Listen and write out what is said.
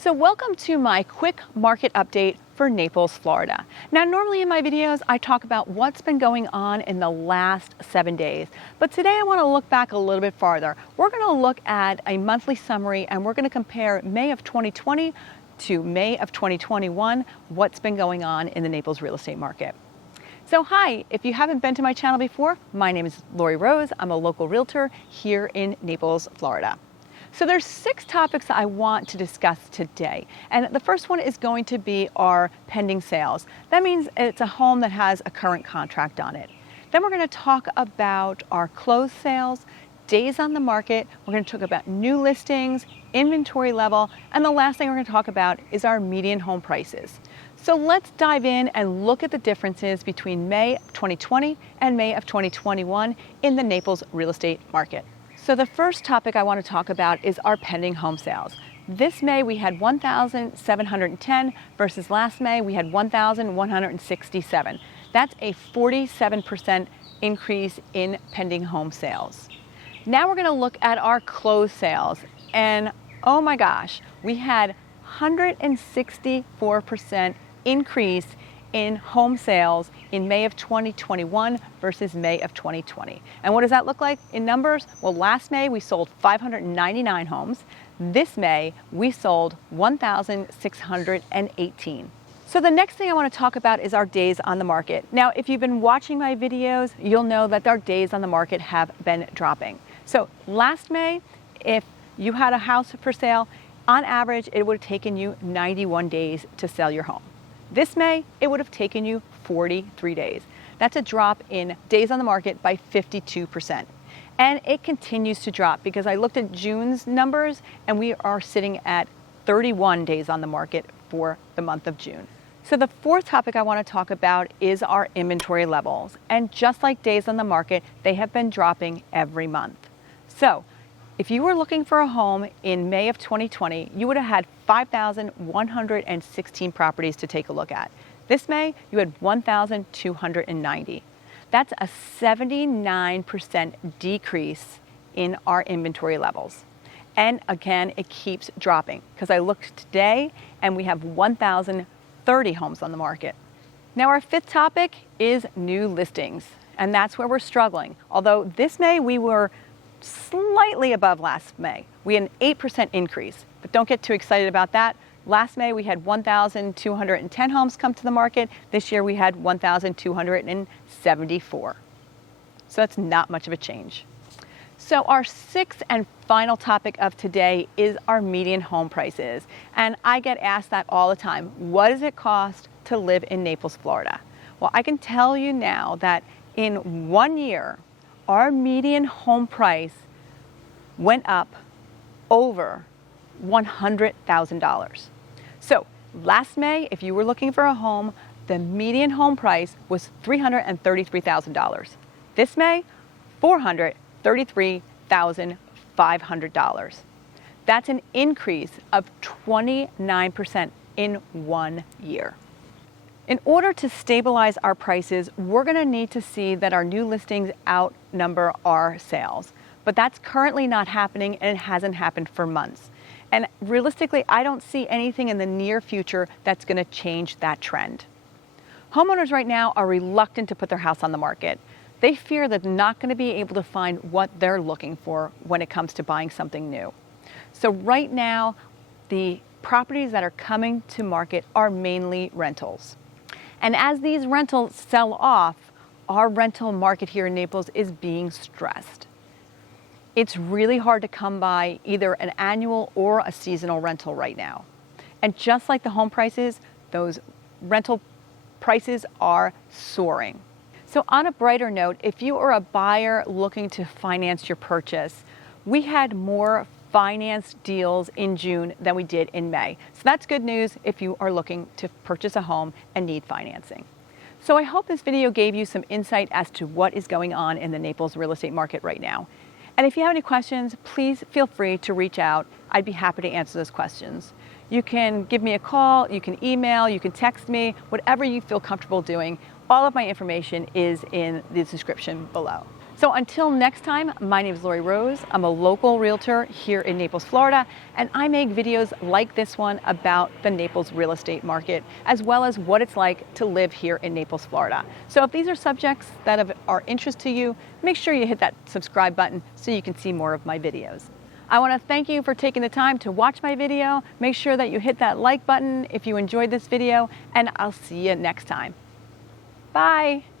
So welcome to my quick market update for Naples, Florida. Now, normally in my videos, I talk about what's been going on in the last 7 days. But today I want to look back a little bit farther. We're going to look at a monthly summary and we're going to compare May of 2020 to May of 2021, what's been going on in the Naples real estate market. So hi, if you haven't been to my channel before, my name is Lori Rose. I'm a local realtor here in Naples, Florida. So there's 6 topics I want to discuss today. And the first one is going to be our pending sales. That means it's a home that has a current contract on it. Then we're going to talk about our closed sales, days on the market. We're going to talk about new listings, inventory level, and the last thing we're going to talk about is our median home prices. So let's dive in and look at the differences between May of 2020 and May of 2021 in the Naples real estate market. So the first topic I want to talk about is our pending home sales. This May we had 1,710 versus last May we had 1,167. That's a 47% increase in pending home sales. Now we're going to look at our closed sales, and oh my gosh, we had 164% increase in home sales in May of 2021 versus May of 2020. And what does that look like in numbers? Well, last May we sold 599 homes. This May we sold 1,618. So the next thing I want to talk about is our days on the market. Now, if you've been watching my videos, you'll know that our days on the market have been dropping. So last May, if you had a house for sale, on average, it would have taken you 91 days to sell your home. This May, it would have taken you 43 days. That's a drop in days on the market by 52%. And it continues to drop because I looked at June's numbers and we are sitting at 31 days on the market for the month of June. So the fourth topic I want to talk about is our inventory levels. And just like days on the market, they have been dropping every month. So if you were looking for a home in May of 2020, you would have had 5,116 properties to take a look at. This May, you had 1,290. That's a 79% decrease in our inventory levels. And again, it keeps dropping because I looked today and we have 1,030 homes on the market. Now our fifth topic is new listings, and that's where we're struggling. Although this May we were slightly above last May. We had an 8% increase, but don't get too excited about that. Last May we had 1,210 homes come to the market. This year we had 1,274. So that's not much of a change. So our sixth and final topic of today is our median home prices. And I get asked that all the time. What does it cost to live in Naples, Florida? Well, I can tell you now that in 1 year, our median home price went up over $100,000. So last May, if you were looking for a home, the median home price was $333,000. This May, $433,500. That's an increase of 29% in 1 year. In order to stabilize our prices, we're going to need to see that our new listings outnumber our sales. But that's currently not happening, and it hasn't happened for months. And realistically, I don't see anything in the near future that's going to change that trend. Homeowners right now are reluctant to put their house on the market. They fear that they're not going to be able to find what they're looking for when it comes to buying something new. So right now, the properties that are coming to market are mainly rentals. And as these rentals sell off, our rental market here in Naples is being stressed. It's really hard to come by either an annual or a seasonal rental right now. And just like the home prices, those rental prices are soaring. So on a brighter note, if you are a buyer looking to finance your purchase, we had more finance deals in June than we did in May. So that's good news if you are looking to purchase a home and need financing. So I hope this video gave you some insight as to what is going on in the Naples real estate market right now. And if you have any questions, please feel free to reach out. I'd be happy to answer those questions. You can give me a call, you can email, you can text me, whatever you feel comfortable doing. All of my information is in the description below. So until next time, my name is Lori Rose. I'm a local realtor here in Naples, Florida, and I make videos like this one about the Naples real estate market, as well as what it's like to live here in Naples, Florida. So if these are subjects that are interest to you, make sure you hit that subscribe button so you can see more of my videos. I want to thank you for taking the time to watch my video. Make sure that you hit that like button if you enjoyed this video, and I'll see you next time. Bye.